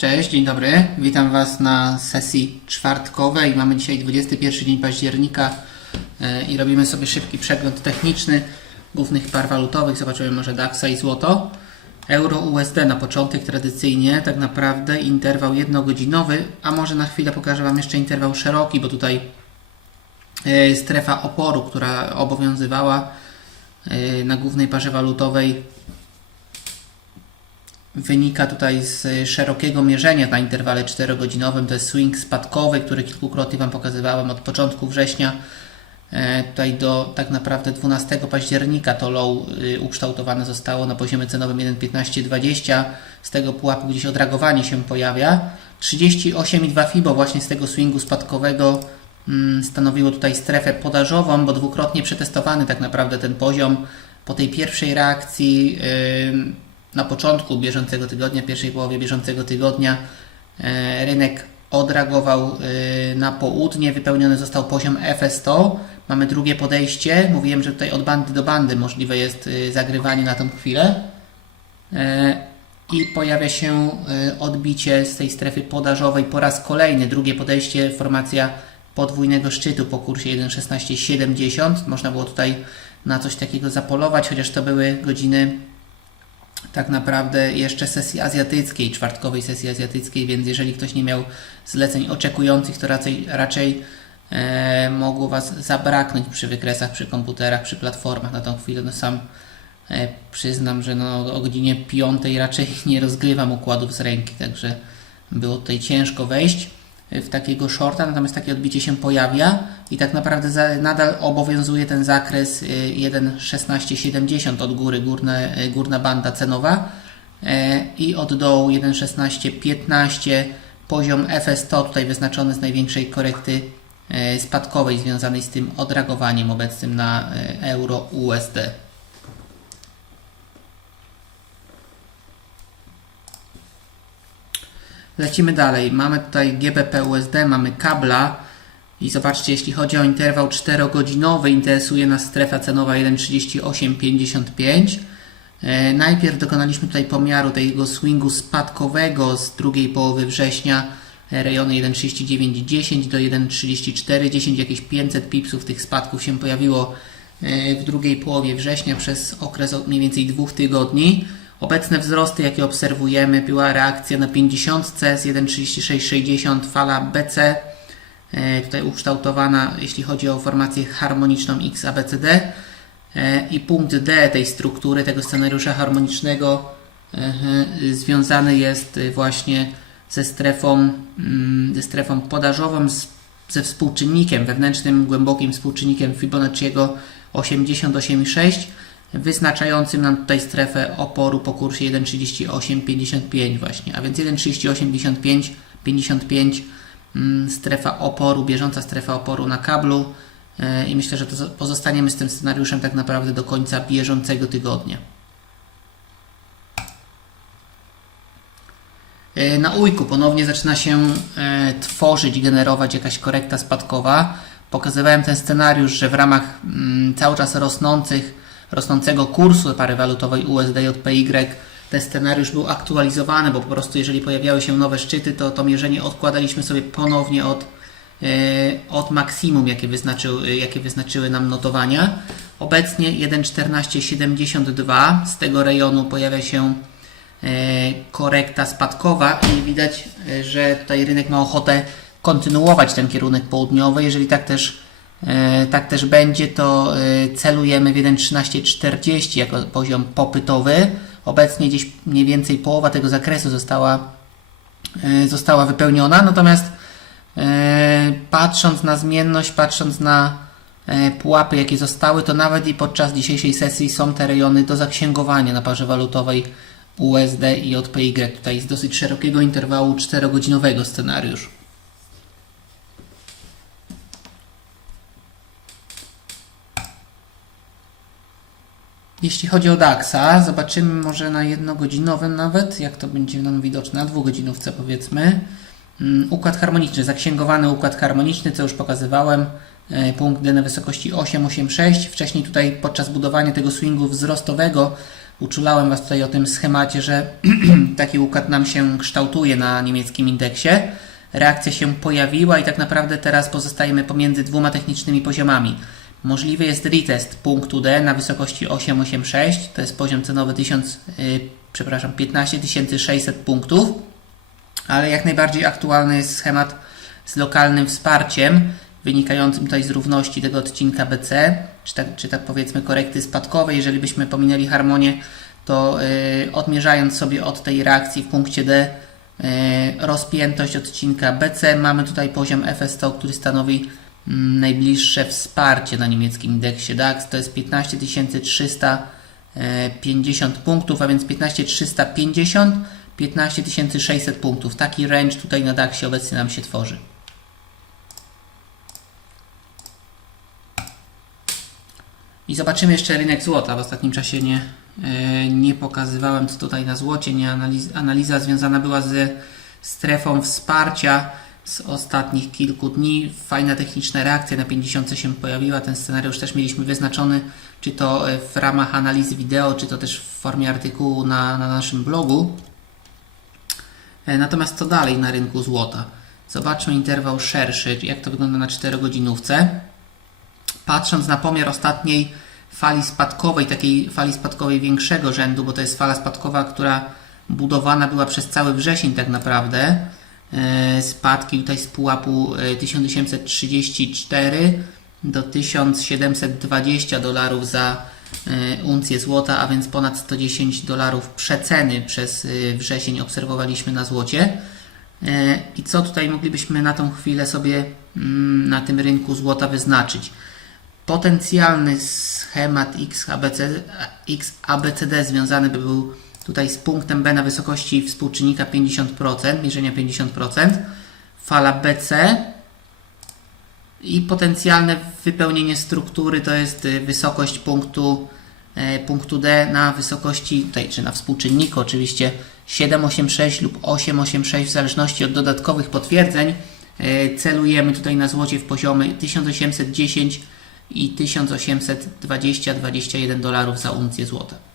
Cześć, dzień dobry. Witam Was na sesji czwartkowej. Mamy dzisiaj 21 dzień października e, i robimy sobie szybki przegląd techniczny głównych par walutowych. Zobaczymy może DAXa i złoto. Euro USD na początek tradycyjnie, tak naprawdę interwał jednogodzinowy, a może na chwilę pokażę Wam jeszcze interwał szeroki, bo tutaj e, strefa oporu, która obowiązywała e, na głównej parze walutowej wynika tutaj z szerokiego mierzenia na interwale 4-godzinowym. To jest swing spadkowy, który kilkukrotnie Wam pokazywałem od początku września e, tutaj do tak naprawdę 12 października. To low y, ukształtowane zostało na poziomie cenowym 1,1520. Z tego pułapu gdzieś odreagowanie się pojawia. 38,2 FIBO właśnie z tego swingu spadkowego mm, stanowiło tutaj strefę podażową, bo dwukrotnie przetestowany tak naprawdę ten poziom po tej pierwszej reakcji na początku bieżącego tygodnia, pierwszej połowie bieżącego tygodnia e, rynek odreagował e, na południe, wypełniony został poziom FS100. Mamy drugie podejście. Mówiłem, że tutaj od bandy do bandy możliwe jest e, zagrywanie na tą chwilę. I pojawia się odbicie z tej strefy podażowej po raz kolejny. Drugie podejście, formacja podwójnego szczytu po kursie 1.1670. Można było tutaj na coś takiego zapolować, chociaż to były godziny tak naprawdę jeszcze sesji azjatyckiej, czwartkowej sesji azjatyckiej, więc jeżeli ktoś nie miał zleceń oczekujących, to raczej, raczej e, mogło Was zabraknąć przy wykresach, przy komputerach, przy platformach na tą chwilę. No sam e, przyznam, że no, o godzinie 5 raczej nie rozgrywam układów z ręki, także było tutaj ciężko wejść w takiego shorta, natomiast takie odbicie się pojawia i tak naprawdę za, nadal obowiązuje ten zakres y, 1.1670 od góry, górne, y, górna banda cenowa i od dołu 1.1615 poziom FS100 tutaj wyznaczony z największej korekty spadkowej związanej z tym odreagowaniem obecnym na euro USD. Lecimy dalej. Mamy tutaj GBP USD, mamy kabla i zobaczcie, jeśli chodzi o interwał 4-godzinowy, interesuje nas strefa cenowa 1.3855. E, najpierw dokonaliśmy tutaj pomiaru tego swingu spadkowego z drugiej połowy września, e, rejony 1.3910 do 1.3410, jakieś 500 pipsów tych spadków się pojawiło e, w drugiej połowie września przez okres mniej więcej dwóch tygodni. Obecne wzrosty, jakie obserwujemy, była reakcja na 50 z 1,3660, fala BC, e, tutaj ukształtowana, jeśli chodzi o formację harmoniczną XABCD e, i punkt D tej struktury, tego scenariusza harmonicznego e, związany jest właśnie ze strefą, mm, ze strefą podażową, ze współczynnikiem wewnętrznym, głębokim współczynnikiem Fibonacciego 88,6 wyznaczającym nam tutaj strefę oporu po kursie 1,3855 właśnie, a więc 1,3855 55 mm, strefa oporu, bieżąca strefa oporu na kablu e, i myślę, że to pozostaniemy z tym scenariuszem tak naprawdę do końca bieżącego tygodnia. E, Na ujku ponownie zaczyna się e, tworzyć, generować jakaś korekta spadkowa. Pokazywałem ten scenariusz, że w ramach mm, cały czas rosnących rosnącego kursu pary walutowej USD JPY ten scenariusz był aktualizowany, bo po prostu jeżeli pojawiały się nowe szczyty, to to mierzenie odkładaliśmy sobie ponownie od, e, od maksimum, jakie, wyznaczył, jakie wyznaczyły nam notowania. Obecnie 1.1472 z tego rejonu pojawia się e, korekta spadkowa i widać, e, że tutaj rynek ma ochotę kontynuować ten kierunek południowy. Jeżeli tak też tak też będzie, to e, celujemy w 1.1340 jako poziom popytowy. Obecnie gdzieś mniej więcej połowa tego zakresu została, e, została wypełniona, natomiast patrząc na zmienność, patrząc na pułapy, jakie zostały, to nawet i podczas dzisiejszej sesji są te rejony do zaksięgowania na parze walutowej USD i JPY. Tutaj z dosyć szerokiego interwału 4-godzinowego scenariusz. Jeśli chodzi o DAXa, zobaczymy może na jednogodzinowym nawet, jak to będzie nam widoczne, na dwugodzinówce powiedzmy. Mm, Układ harmoniczny, zaksięgowany układ harmoniczny, co już pokazywałem, e, punkt D na wysokości 8,86. Wcześniej tutaj podczas budowania tego swingu wzrostowego Uczulałem Was tutaj o tym schemacie, że taki układ nam się kształtuje na niemieckim indeksie. Reakcja się pojawiła i tak naprawdę teraz pozostajemy pomiędzy dwoma technicznymi poziomami. Możliwy jest retest punktu D na wysokości 886, to jest poziom cenowy 1000, yy, przepraszam, 15600 punktów, ale jak najbardziej aktualny jest schemat z lokalnym wsparciem, wynikającym tutaj z równości tego odcinka BC, czy tak, czy tak powiedzmy korekty spadkowej. Jeżeli byśmy pominęli harmonię, to yy, odmierzając sobie od tej reakcji w punkcie D yy, rozpiętość odcinka BC, mamy tutaj poziom FS100, który stanowi najbliższe wsparcie na niemieckim indeksie DAX. To jest 15350 punktów, a więc 15350 15600 punktów. Taki range tutaj na DAXie obecnie nam się tworzy. I zobaczymy jeszcze rynek złota. W ostatnim czasie nie, e, nie pokazywałem co tutaj na złocie. Nie analiz, analiza związana była ze strefą wsparcia z ostatnich kilku dni. Fajna techniczna reakcja na 50 się pojawiła. Ten scenariusz też mieliśmy wyznaczony, czy to e, w ramach analizy wideo, czy to też w formie artykułu na, na naszym blogu. E, Natomiast co dalej na rynku złota? Zobaczmy interwał szerszy, jak to wygląda na 4 godzinówce. Patrząc na pomiar ostatniej fali spadkowej, takiej fali spadkowej większego rzędu, bo to jest fala spadkowa, która budowana była przez cały wrzesień tak naprawdę. E, Spadki tutaj z pułapu e, 1834 do 1720 dolarów za e, uncję złota, a więc ponad 110 dolarów przeceny przez e, wrzesień obserwowaliśmy na złocie. E, I co tutaj moglibyśmy na tą chwilę sobie mm, na tym rynku złota wyznaczyć? Potencjalny schemat XABC, XABCD związany by był tutaj z punktem B na wysokości współczynnika 50%, mierzenia 50%, fala BC i potencjalne wypełnienie struktury to jest y, wysokość punktu, e, punktu D na wysokości, tutaj, czy na współczynniku oczywiście 786 lub 886 w zależności od dodatkowych potwierdzeń. E, Celujemy tutaj na złocie w poziomy 1810 i 1820-21 dolarów za uncję złota.